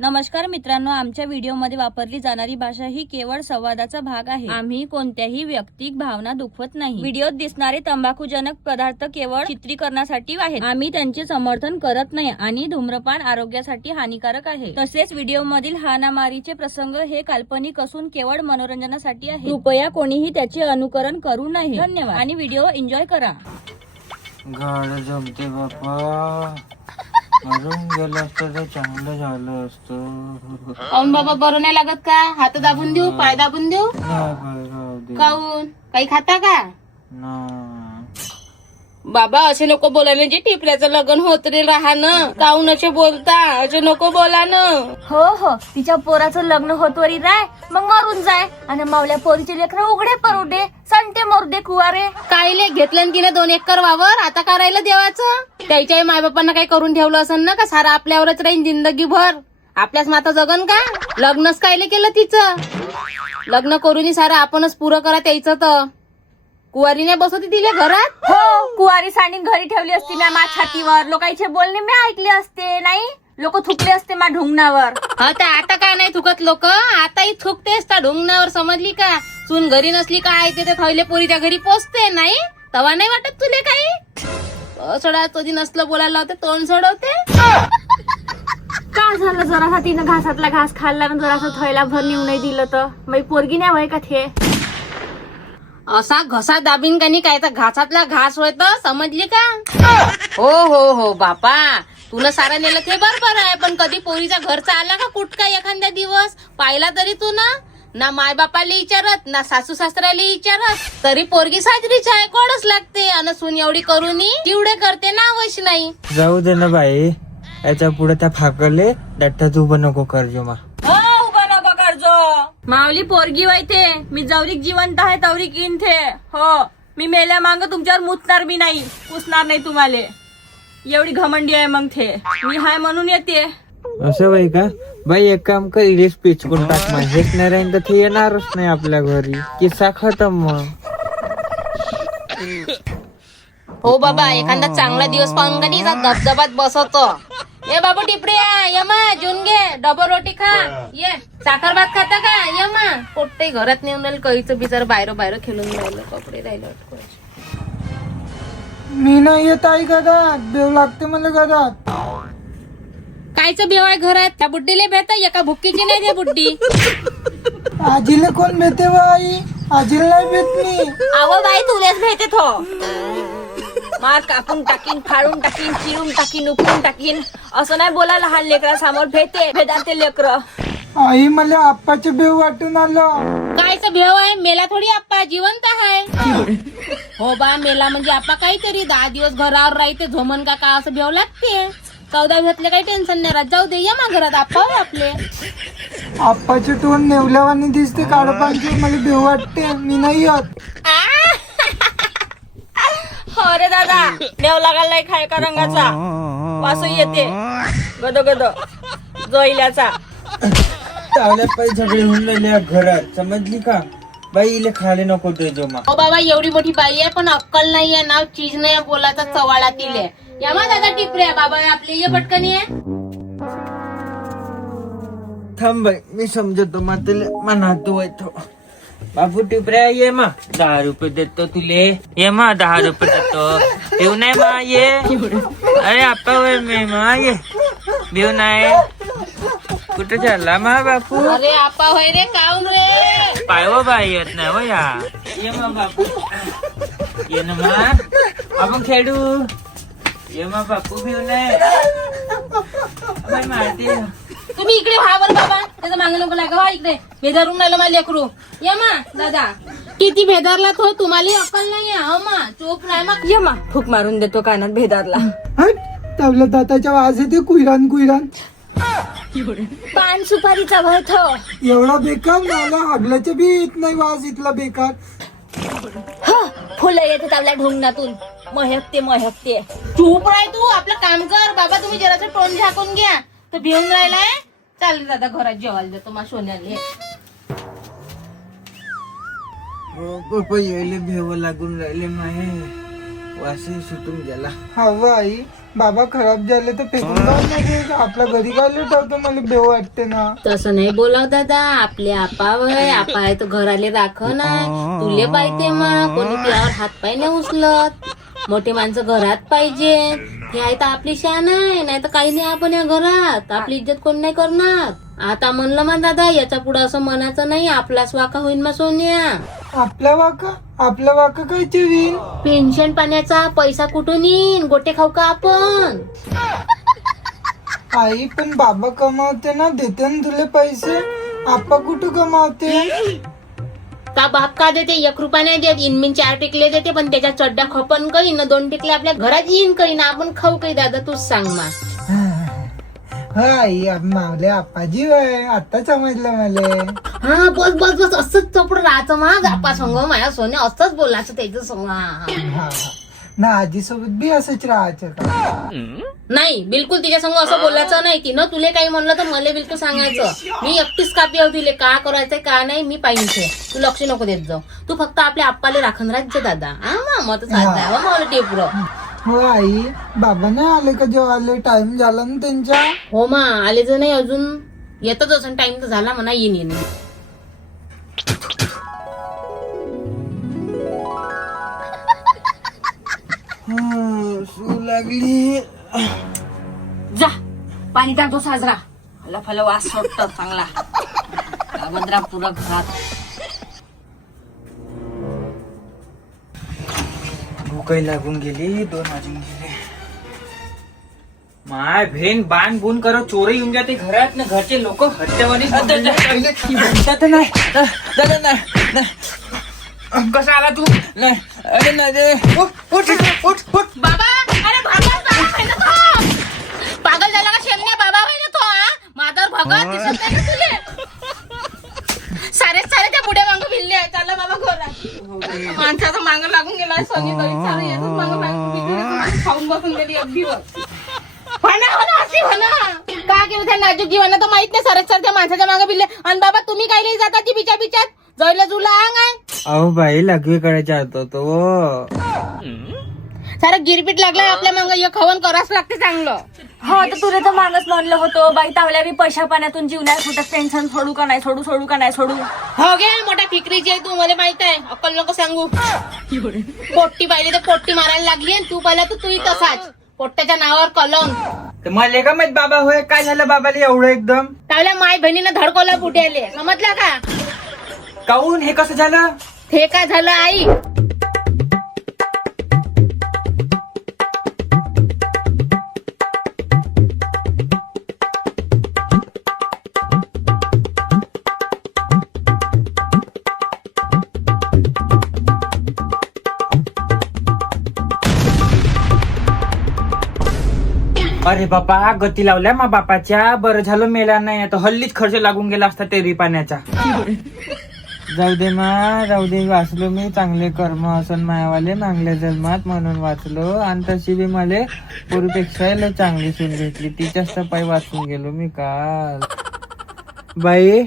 नमस्कार मित्रांनो, आमच्या व्हिडिओमध्ये वापरली जाणारी भाषा ही केवळ संवादाचा भाग आहे. आम्ही कोणत्याही वैयक्तिक भावना दुखवत नाही. व्हिडिओत दिसणारे तंबाखूजनक पदार्थ केवळ चित्रीकरणासाठी आहेत. आम्ही त्यांचे समर्थन करत नाही आणि धूम्रपान आरोग्यासाठी हानिकारक आहे. तसेच व्हिडिओमधील हाणामारीचे प्रसंग हे काल्पनिक असून केवळ मनोरंजनासाठी आहे. कृपया कोणीही त्याचे अनुकरण करू नये. धन्यवाद आणि व्हिडिओ एन्जॉय करा. गाड जमते बापा, मरून गेलं असतं तर चांगलं झालं असतं. काऊन बाबा बरं नाही लागत का? हात दाबून देऊ, पाय दाबून देऊ? राहू दे काऊन काही खाता का ना. बाबा? असे नको बोला ना, जे टिपऱ्याचं लग्न होत रे राहणं. काऊन असे बोलता? असे नको बोला ना. हो हो, तिच्या पोराचं लग्न होतवरी राय, मग मरून जाय आणि मावल्या पोरीचे लेकर उघडे पडू दे, संटे मरू दे कुवारे. कायले घेतलं तिने 2 एकर वावर, आता काय राहिलं देवाचं? त्याच्या मायबापांना काही करून ठेवलं असेल ना, का सारा आपल्यावरच राहीन जिंदगी भर? आपल्याच माता जगन का? लग्नच कायले केलं तिचं? लग्न करून सारा आपणच पुरं करा त्याचं. तर कुवारी नाही बसवती तिला घरात? हो, कुवारी सांडीन घरी ठेवली असती म्या मा छातीवर. लोकांचे बोलणे मी ऐकले असते, नाही लोक थुकले असते मा ढुंगणावर. आता काय नाही थुकत लोक, आताही थुकतेस त्या ढुंगणावर, समजली का? सून घरी नसली काय ते थैले पोरीच्या घरी पोचते, नाही तवा नाही वाटत तुले काही? सोडा कधी नसलं बोलायला होते तोंड सोडवते. काय झालं, जरासा तिनं घासातला घास खाल्ला ना, जरासा थैला भर नेऊ नाही दिलं तर बाई पोरगी नाही वय का ते? असा घसा दाबीन का नाही, कायचा घासातला घास होय तर, समजली का? हो हो हो बापा, तुला सारा नेलं ते बरोबर आहे, पण कधी पोरीच्या घरचा आला का कुठका एखाद्या दिवस पाहिला तरी तू ना माय बापाला विचारत ना सासू सासऱ्याला विचारत, तरी पोरगी साजरीच आहे, कोडच लागते. अन सून एवढी करूनही चिवडे करते ना, वश नाही. जाऊ दे ना बाई, याच्या पुढे त्या फाकले दट्टाच उभं नको करजो मा. मावली पोरगी वैते, मी जवरीक जिवंत आहे तवरीक इन थे. हो, मी मेल्या मांग तुमच्यावर मुतणार बी नाही, पुसणार नाही तुम्हाला. एवढी घमंडी आहे मग ते, मी हाय म्हणून येते. असं बाई का? बाई एक काम कर, इलेच पिचकून टाक. हेच नाही राहीन तर ते येणारच नाही आपल्या घरी. किस्सा खतम मग. हो बाबा, एखादा चांगला दिवस पाहून का नाही धबधबात बसवतो. ये बाबू टिपऱ्या, ये मा जेवून घे, डबल रोटी खा. ये साखर भात खाता का? ये मा पोट्टे घरात नेऊन राहिलं, कळीचं बिचार बाहेर खेळून राहिलं, कपडे राहिले अटकवायचे. मी नाही येत आई घरात, देव लागते मला घरात. कायचं बेव आहे घरात? त्या बुड्डीला भेट, एका भुक्कीची नाही ते बुड्डी. आजीला कोण भेटे बाई? आजीला नाही भेट मी. आवं बाई, तुलेच भेटे थो. मार कापून टाकीन, फाडून टाकीन, चिरून टाकीन, उकळून टाकीन, असं नाही बोला. लहान लेकरा समोर भेदाते लेकर. आई मला आप्पाचे बेव वाटून आलं. कायचं भेव आहे? मेला थोडी आप्पा, जिवंत आहे. हो बा, मेला म्हणजे आप्पा काहीतरी 10 दिवस घरावर राहते, झोमन का असं भेव लागते. 14 घेतले काही टेन्शन नाही राहत. जाऊ दे, या मा घरात आप्पा आपले. आप्पाचे तोंड नेवल्यावानी दिसते, काढपांचे मला भेव वाटते, मी नाही येत. अरे दादा, देव लागायला खाय का रंगाचा वास येते, गद गद जोईल्याचा. चावल्यात पाय झगडे होऊन राहिले घरात, समजली का? बाई इले खाले नको देजो मा. हो बाबा, एवढी मोठी बाई आहे पण अक्कल नाहीये, नाव चीज नाही बोलाचा चवाळा तिले. या मा दादा टिपऱ्या, बाबा आपले ये पटकन ये. थांब बाई, मी समजतो मा तुले मनात येतो. बाबू टिपऱ्या ये मा, 10 रुपये देतो तुले. ये मा 10 रुपये देतो. देऊ नाही मा, ये. अरे आप्पा वय मी मा, ये देऊ नाही. कुठे चालला मा बापू? अरे आपा होय रे, काऊन रे? पाय हो बाई, येत नाही हो या. ये मा बापू, ये ना मा, आपण खेळू. ये मा बापू घेऊ नये मारते. तुम्ही इकडे व्हा बरं बाबा, त्याचं मागं नको लागा, व्हा इकडे. भेदारून राहिलं मला लेकरू. या मा दादा, किती भेदारला तो, तुम्हाला अक्कल नाहीये. हो मा, चोप राय मा. ये मा, फूक मारून देतो कानात भेदारला. तवलं दाताच्या वाज येते, कुयरान कुयरान. पान सुपारीचा भर थो. एवढा बेकार, मला हागल्याचे बी येत नाही वाज इथला बेकार. फुलं येते आपल्या ढोंगणातून, महकते. चूप राय तू, आपलं काम कर. बाबा तुम्ही जरासं तोंड झाकून घ्या. तो भिवून राहिलाय. चालले दादा घरात जेवायला देतो मा सोन्याले. यायले भेव लागून राहिले माहे, वासे सुटून गेला. हवा आई, बाबा खराब झाले तर फेकून जाऊन नाही आपल्या घरी गायला ठेवतो. मला बेव वाटते ना. तसं नाही बोलाव दादा. आपले आपा वय आपा आहे तर घराले राख ना. तुले पाहिजे मग कोणी तुझ्यावर हात पाय नाही उचलत. मोठे माणसं घरात पाहिजे. हे आहे तर आपली शान आहे. नाही तर काही नाही आपण या घरात. आपली इज्जत कोण नाही करणार. आता म्हणलं मा दादा याच्या पुढे असं म्हणायचं नाही. आपलाच वाका होईन मा सोन्या. आपला वाका कायचे होईल. पेन्शन पाण्याचा पैसा कुठून येईन. गोटे खाऊ का आपण. आई पण बाबा कमावते ना. देते ना तुले पैसे. आपा कुठं कमावते. का बाप का देते. 1 रुपया नाही देत. इनमिन 4 टिकले देते पण त्याच्या चड्डा खपन काही ना. 2 टिकले आपल्या घरात येईन काही ना. आपण खाऊ काही दादा तूच सांग मा. हो आई मावले आपाजी वय. आता समजलं मला. हा बस बस बस असंच चपड राहायचं मा. आपा संग माझ्या सोन्या असंच बोलायचं त्याचं संग. हा ना आजी सोबत बी असंच राहायचं का. नाही बिलकुल तिच्या संग असं बोलायचं नाही. तिनं तुले काही म्हणलं तर मला बिलकुल सांगायचं. मी एकटीच कापी होती तिले का करायचंय का नाही मी पाहिजे. तू लक्ष नको देत जाऊ. तू फक्त आपल्या आप्पाले राखण राहायचं दादा. हा मग साधा मला टेपुर. हो आई बाबा नाही आले का. जेव्हा आले टाइम झाला ना त्यांचा. हो मा आले जर नाही अजून. येतच असं टाइम तर झाला म्हणा. येईन. सू लागली. जा पाणी टाकतो साजरा. फल वास सोडत चांगला. बंदरा पुरा घरात. भूकही लागून गेली. 2 वाजून गेले. माय भेन बाण बुन करो. चोर येऊन जाते घरात ना. घरचे लोक हत्यावानी नाही. कसा आला तू. नाही अरे नाही. उठ बाबा अरे पागल झाला का शेमण्या. बाबा होय ना तो. माधर भगत दिसत नाही का तुले. सारे त्या पुढे मांग भिल्ले आहे. चालला बाबा घरात. माणसाचा मांग लागून गेला. सोनी तरी सारे येतच मांग खाऊन बसून गेली अगदी. का केलं त्या नाजूक जीवाना तर माहित नाही. सरच त्या माणसाच्या मागे भिल्ले. आणि बाबा तुम्ही काय जाता ती बिचात जयला जुला अंग आहे. अहो बाई लघवी कडे जातो तो. सारं गिरपीट लागलाय आपल्या मांग. खवन करावंच लागते चांगलं. हो तर तुला तर मागच म्हणलं होतं बाई तावल्या बी पैशा पाण्यातून जीव नाही सुटत. टेन्शन सोडू का नाही सोडू. हो गे मोठ्या फिकरीची आहे तू. मला माहित आहे. अक्कल नको सांगू. पोट्टी पाहिली तर पोट्टी मारायला लागली. आणि तू पाहिला तर तूही तसाच. पोट्ट्याच्या नावावर कलंक. मला का माहित बाबा होय. काय झालं बाबाला एवढं एकदम. त्यावेळेला माय बहिणीनं धडकवलं बुट्याले. समजलं का. काऊन हे कसं झालं. हे काय झालं आई. अरे बापा गती लावल्या मा बापाच्या. बरं झालं मेला नाही. आता हल्लीच खर्च लागून गेला असता तेरी पाण्याचा. जाऊ दे वाचलो मी. चांगले कर्म असन मायावाले मागल्या जन्मात म्हणून वाचलो. आणि तशी बी मला पूर्वीपेक्षा लय चांगली सून भेटली. तिच्याच पायी वाचून गेलो मी काल. बाई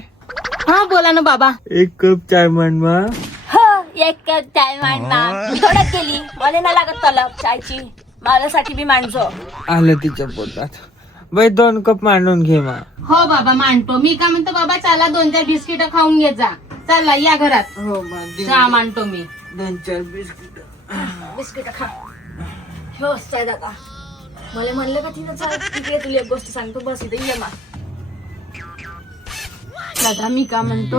हा बोला ना बाबा. 1 कप चाय म्हण मा. एक कप चाय मांडणार थोडं केली. मला नाही लागत तलब चायची. माझ्यासाठी बी मांडजो. आलं तिच्या पोटात. बाई 2 कप मांडून घे मा. हो बाबा मांडतो. मी काय म्हणतो बाबा चला 2-4 बिस्किट खाऊन घे जा. चला या घरात. हो चहा मांडतो मी. 2-4 बिस्किट. बिस्किट खा. हो चाय दादा. मला म्हणलं का तिथं चाल तिकडे तुला एक गोष्ट सांगतो. बस इथे ये मा. दादा मी का म्हणतो.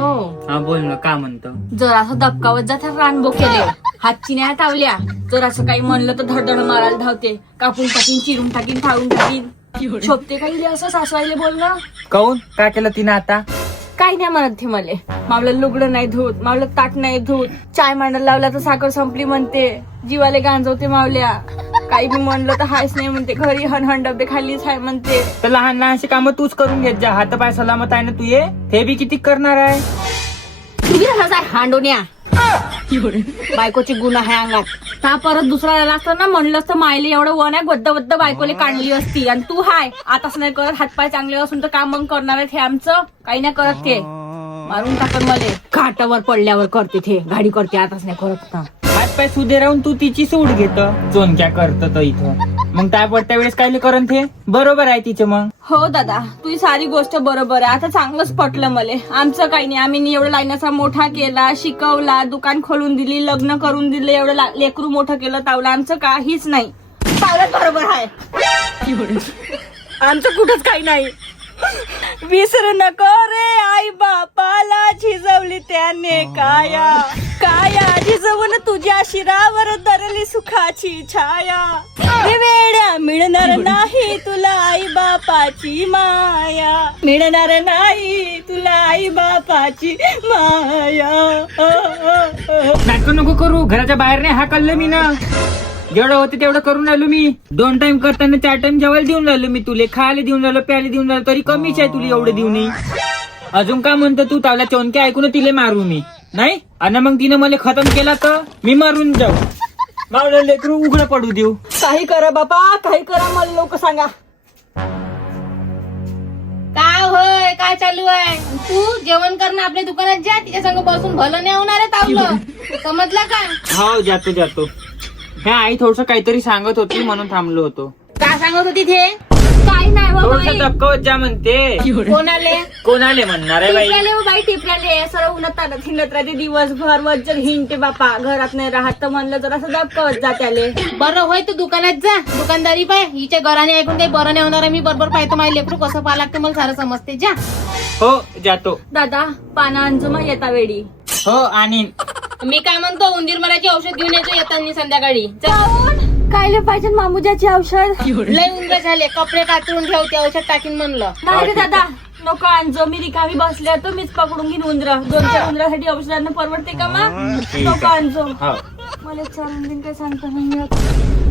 हा बोल ना. का म्हणतो. जर असं दबकावत जात रानबो केले. हातची नाही टावल्या. जर असं काही म्हणलं तर धडधड मारायला धावते. कापून टाकीन चिरून टाकीन ठाळून टाकीन. शोभते काही असं सासवायला बोलणं. काऊन काय केलं तिनं आता. काही नाही म्हणत ती मले. मावलं लुगडं नाही धुत. मावलं ताट नाही धुत. चाय मांडायला लावला तर साखर संपली म्हणते. जीवाले गांजवते मावल्या. काही बी म्हणलं तर हायच नाही म्हणते. घरी हन डबे खालीच हाय म्हणते. तर लहान लहानशी कामं तूच करून घेत जा. हात पाय सलामत आहे ना तू. ये हे बी किती करणार आहे. तुम्ही हांडोन्या. बायकोची गुण आहे अंगात. का परत दुसरा राहिला असतं ना. म्हणलं असतं मायले एवढं वन आहे बद्द बायकोले काढली असती. आणि तू हाय आताच नाही करत. हातपाय चांगले असून तर काम मग करणार आहेत हे आमचं. काही नाही करत ते. मारून टाकन मले. घाटावर पडल्यावर करते ते. गाडी करते आताच नाही करत ना. हात पाय सुधे राहून तू तिची सूड घेत. चोनक्या करत इथं. मग काय पडत्या वेळेस काय करण ते बरोबर आहे तिचं मग. हो दादा, तुझी सारी गोष्ट बरोबर आहे. आता चांगलंच पटलं मले. आमचं काही नाही, आम्ही एवढं लाईनाचा मोठा केला, शिकवला, दुकान खोलून दिली, लग्न करून दिले, एवढं लेकरू मोठं केलं तावलं. आमचं काहीच नाही. तावलं बरोबर आहे. आमचं कुठंच काही नाही. विसरू नको रे आई बापाला, झिजवली त्याने काया काया, झिजवून तुझ्या शिरावर धरली सुखाची छाया. हे वेड्या मिळणार नाही तुला आई बापाची माया, मिळणार नाही तुला आई बापाची माया. नाटक नको करू, घराच्या बाहेर नाही हाकललं मी ना. जेवढं होतं तेवढं करून राहिलो मी. 2 टाइम करताना 4 टाइम जेवायला देऊन राहिलो मी तुले, खायला देऊन राहिलो, प्यायला देऊन राहिलो, तरी कमीच आहे तुला एवढं देऊ नये. अजून का म्हणतो तू? तावला चोनक्या ऐकून तिले मारू मी नाही, आणि मग तिनं मला खतम केला तर मी मारून जाऊ. मावलं लेकरू उघडं पडू देऊ. काही करा बापा, काही करा, मला लोक सांगा. काय होय, काय चालू आहे? तू जेवण करणं आपल्या दुकानात जा, तिच्या संग बसून भलं नाही होणार आहे तावलं, समजलं का? हो जातो जातो. ह्या आई थोडस काहीतरी सांगत होती म्हणून थांबलो होतो. काय सांगत होती ते? काही नाही हो थोडस बाई. धक्का जा म्हणते. कोणाले? कोणाले म्हणणार आहे बाई? टिपल्याले हो बाई, टिपल्याले. सर्व उन्हात तानात हिंडत राहते दिवसभर, वज्जर हिंडते बापा, घरात नाही राहत. तर म्हणलं जर असं धक्कावत जा त्याले. बरं होय, तू दुकानात जा, दुकानदारी पाय. हिच्या घराने ऐकून काही बरं नाही होणार आहे. मी बरोबर पाहतो माझे लेकरू कसं पाहा लागतं, मला सारं समजते. जा. हो जातो. दादा पाना आणजो मग येता वेळी. हो आणि मी काय म्हणतो, उंदीर मराची औषध घेऊन येतो येताना संध्याकाळी. कायले पाहिजे मामुजाची औषध? लय उंदर झाले, कपडे कातरून ठेवते, औषध टाकीन म्हणलं. नाही रे दादा, नको आणजो. मी रिकामी बसल्या तर मीच पकडून घेईन उंदरा. 2-4 उंदरासाठी औषधांना परवडते का मग? ठीक नको आहे. आणजो. हो. मला चालून दिन काय सांगता नाही येत.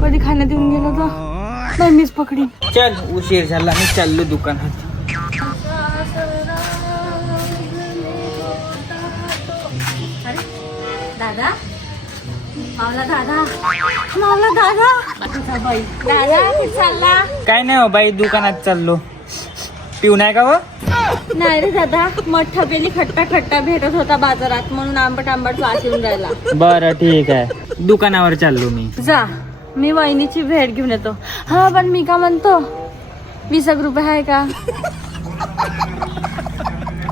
कधी खाण्यात येऊन गेलो तर नाही मीच पकडीन. चल उशीर झाला, मी चाललो दुकानात. दादा, मावला दादा, मावला दादा. अच्छा बाई, दादा कुठे चालला? काय नाही हो बाई, दुकानात चाललो. पिऊ नाही का हो? नाही रे दादा, मठ्ठा पेली खट्टा खट्टा भेटत होता बाजारात, म्हणून आंबट आंबट वास येऊन राहिला. बरं ठीक आहे, दुकानावर चाललो मी. जा, मी वहिनीची भेट घेऊन येतो. हा पण मी का म्हणतो, 20 रुपये आहे का?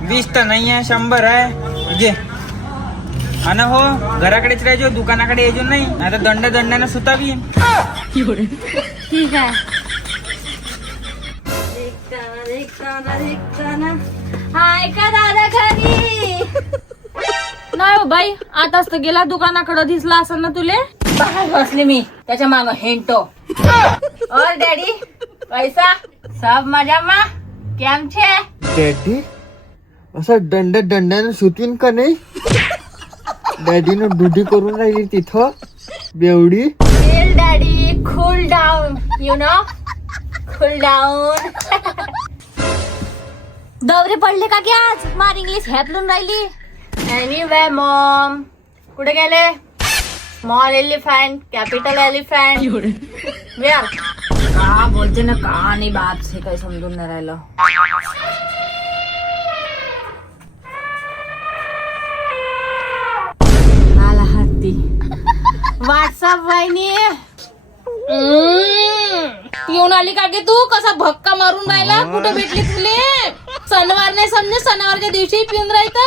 20 तर नाही आहे, 100 आहे. घे. हा ना हो, घराकडेच राहायचो, दुकानाकडे यायचो नाही. आता दंडानं सुतावी. ठीक आहे. हाय का दादा घरी? नाही हो बाई, आताच तर गेला दुकानाकडे, दिसला असेल ना तुले. बाहेर बसले मी, त्याच्या माग हेंटो. और डॅडी पैसा सब मजा मा केम छे? डॅडी असं दंडानं सुटवीन का नाही? डॅडीनं ड्युटी करून राहिली तिथं बेवडी. Chill daddy, cool down, you know, cool down. दौरे पडले का की आज? मार इंग्लिश हॅपलून राहिली. एनिवे मॉम, कुठे गेले? Small elephant, capital elephant. Where? का बोलते ना का नाही बाप से, काही समजून नाही राहिलं. आला हत्ती. व्हॉट्सअप वहिनी. येऊन आली का गे तू? कसा भक्का मारून राहिला? कुठं भेटली तुले? सणवार नाही समजे, सणावारच्या दिवशी पिऊन राहता.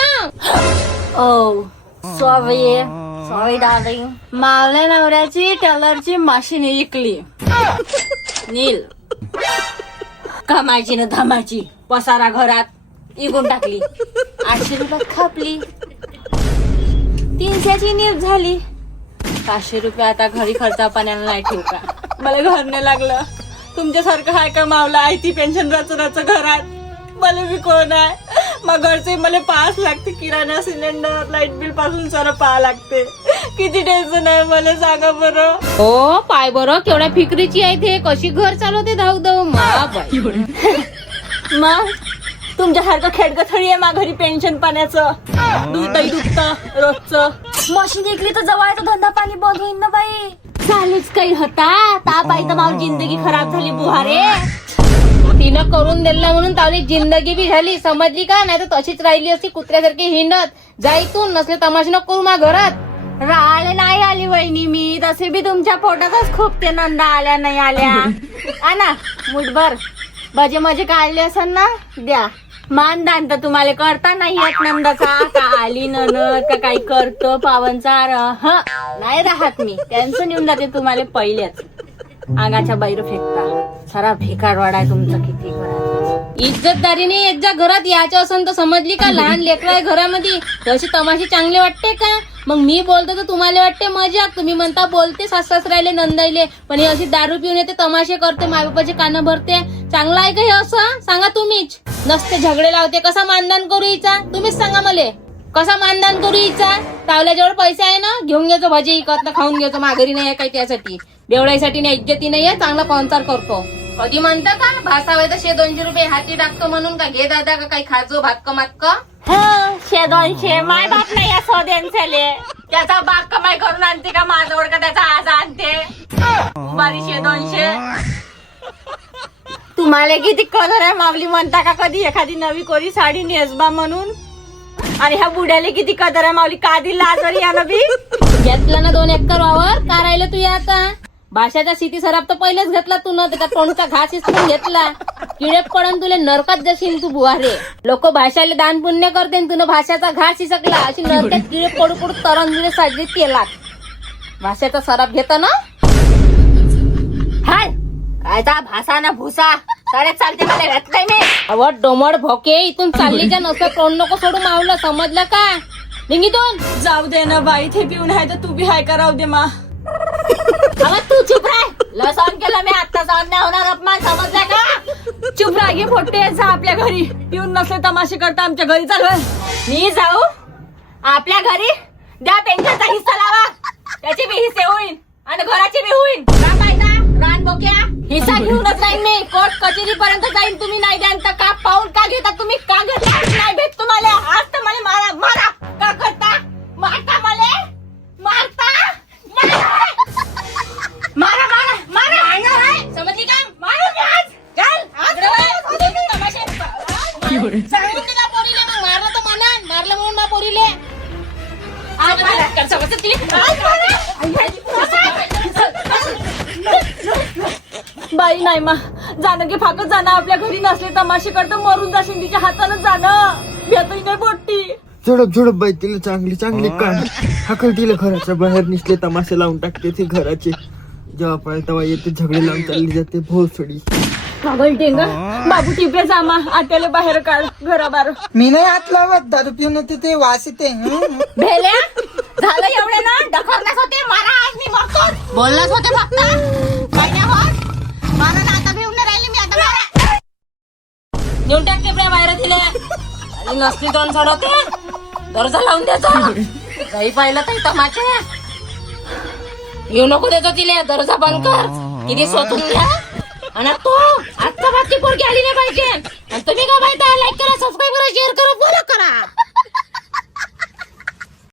ओ सॉरी डार्लिंग, मावल्या नवऱ्याची टेलरची मशीन विकली. नील कमायची ना धमाची, पसारा घरात इकून टाकली. 800 रुपयात खपली. 300ची नील झाली. 500 रुपये आता घरी खर्चा पाण्याला नाही ठेवू का? मला घर नाही लागलं. तुमच्यासारखं आहे का मावला? आहे ती पेन्शन रचनाचं घरात. मला बी कोण आहे? मग घरचे मला पाहाच लागते, किराणा, सिलेंडर, लाईट बिल पासून सारं पाहा लागते. किती टेन्शन आहे मला, सांगा बरं. हो पाय बरं, केवढ्या फिकरीची आहे ते, कशी घर चालवते धाव धाव. मग तुमच्यासारखं खेडकं थडी आहे मा घरी पेन्शन पाण्याचं. दूधही दुखतं रोजचं. मशीन ऐकली तर जवळचा धंदा पाणी बंद होईन ना बाई. चालूच काही होता ताप आहे तर माव जिंदगी खराब झाली बुहारे. तिनं करून दिलं म्हणून तावली जिंदगी बी झाली, समजली का? नाही तर तशीच राहिली असती कुत्र्यासारखी हिंडत. जा इथून, नसले तमाशे नको करू मा घरात. राहायला नाही आली वहिनी मी, तसे बी तुमच्या पोटातच खूप ते नंदा आल्या नाही आल्या. ना मुठभर भजे मजे काढले असेल ना, द्या. मानदान तर तुम्हाला करता नाही येत नंदाचा, का आली ननद का काही करतो पावनचार, नाही राहत मी. टेन्शन येऊन जाते तुम्हाला पहिलेच. आगाच्या बाहेर फेकता, सारा भिकार वाडा आहे तुमचा किती घरात. इज्जतदारीने येत जा घरात, यायचं असन तर समजली का? लहान लेकर आहे घरामध्ये, तशी तमाशी चांगले वाटते का? मग मी बोलतो तर तुम्हाला वाटते मजा, तुम्ही म्हणता बोलते सास राहिले नंदाईले, पण हे अशी दारू पिऊन येते, तमाशे करते, मायबापाचे कानं भरते. चांगलं आहे का हे असं? सांगा तुम्हीच. नसते झगडे लावते, कसा मानधन करू हिचा? तुम्हीच सांगा मला, कसा मानधन करू हिचा? तावल्याजवळ पैसे आहे ना, घेऊन घ्यायचो भाजी इकत ना, खाऊन घ्यायचो. माघारी नाही आहे काही त्यासाठी, बेवडाईसाठी नाही, इज्जती नाहीये, चांगला पाहुणचार करतो. कधी म्हणतं का भासावे तर 100-200 रुपये हाती टाकतो म्हणून, का घे दादा का काही खाजो भातक मातक. 100-200 माय बाप नाही असं द्यांचले, त्याचा बाग कमाई करून आणते का माझ्यावर, का त्याचा आज आणते बारी 100-200. तुम्हाला किती कलर आहे मावली म्हणता का कधी एखादी नवी कोरी साडी नेसबा म्हणून, आणि ह्या बुड्याला किती कदर आहे माऊली, का दिला आजवर या नबी. घेतला ना 2 एकर वावर, का राहिलं तू आता? भाषाचा सिटी सराफ तर पहिलेच घेतला तू, न त्याचा तोंडचा घास हिसकून घेतला. किडे पडून तुले नरकात जशील तू बुवारे. लोक भाषाला दान पुण्य करते, तुला भाषाचा घास हिसकला, अशी नरकात किडे पडू पडू तरंगुळे साजरी केला. भाषाचा सराफ घेता ना, हाय कायचा भासा ना भुसा साडे चालते मला घातलाय मी. अव डोमड भोके, इथून चालली का नसतं, तोंड नको सोडू मावलं, समजलं का? निघितून जाऊ दे ना बाई, ते पिऊन आहे तर तू बी हाय कराव दे मा. अव तू चुप राह. लसण केलं मी आता, सहन नाही होणार अपमान, समजला का? चुप रागी फोटे जा आपल्या घरी, पिऊन नसले तमाशे करता आमच्या घरी चालू. मी जाऊ आपल्या घरी, द्या पेन्शनचा हिस्सा लावा, त्याचे बी हिस्से होईल आणि घराचे बी होईल. रान बोक्या हिस्सा घेऊनच जाईन मी, कोर्ट कचेरी पर्यंत जाईन. तुम्ही नाही द्यान तर का पाऊल का घेता तुम्ही, का घेता नाही भेट तुम्हाला. आज तर मला मारा मारा, का करता मारता मला, मारता मारा मारा मारा, समजली का? मारू मी आज, चल तमाशे सांगून दिला पोरीले, मग मारलं तर म्हणा, मारलं म्हणून ना पोरीले. बाई नाही मा, जाणं की फाकच जाणं, आपल्या घरी नसले तमाशे करता मरून जाशील, तिच्या हातानं जाणं भेटही नाही बोटती. झडप झडप बाई, तिला चांगली चांगली काढ हाकल, तिला घराच्या बाहेर निसले तमाशे लावून टाकते ती घराचे. जेव्हा पाहिजे तेव्हा येते, झगडे लावून चालली जाते भोसडी. पागल टेंगा, बाबू टिपे जामा, आत्याला बाहेर काढ घराबार. मी नाही हात लावत, दारू पिऊन येते ते वास येते. भेल्या झालं एवढे ना, डखरण्यास होते, मारा आज मी मरतो. बोललाच होते फक्त, मारा ना, आता भिवून राहिली मी, आता मारा. घेऊन टाक टिपऱ्या बाहेर दिले, आणि नसली दोन चढवते, दर्जा लावून द्यायचा. काही पाहिलं काही तमाचे येऊ नको देतो तिले, दर्जा बंद कर, किती स्वतून घ्या. आणि तो आजचा बाकी पोरगी आली नाही पाहिजे. आणि तुम्ही का माहिती, लाईक करा, सबस्क्राईब करा, शेअर करा, बोला.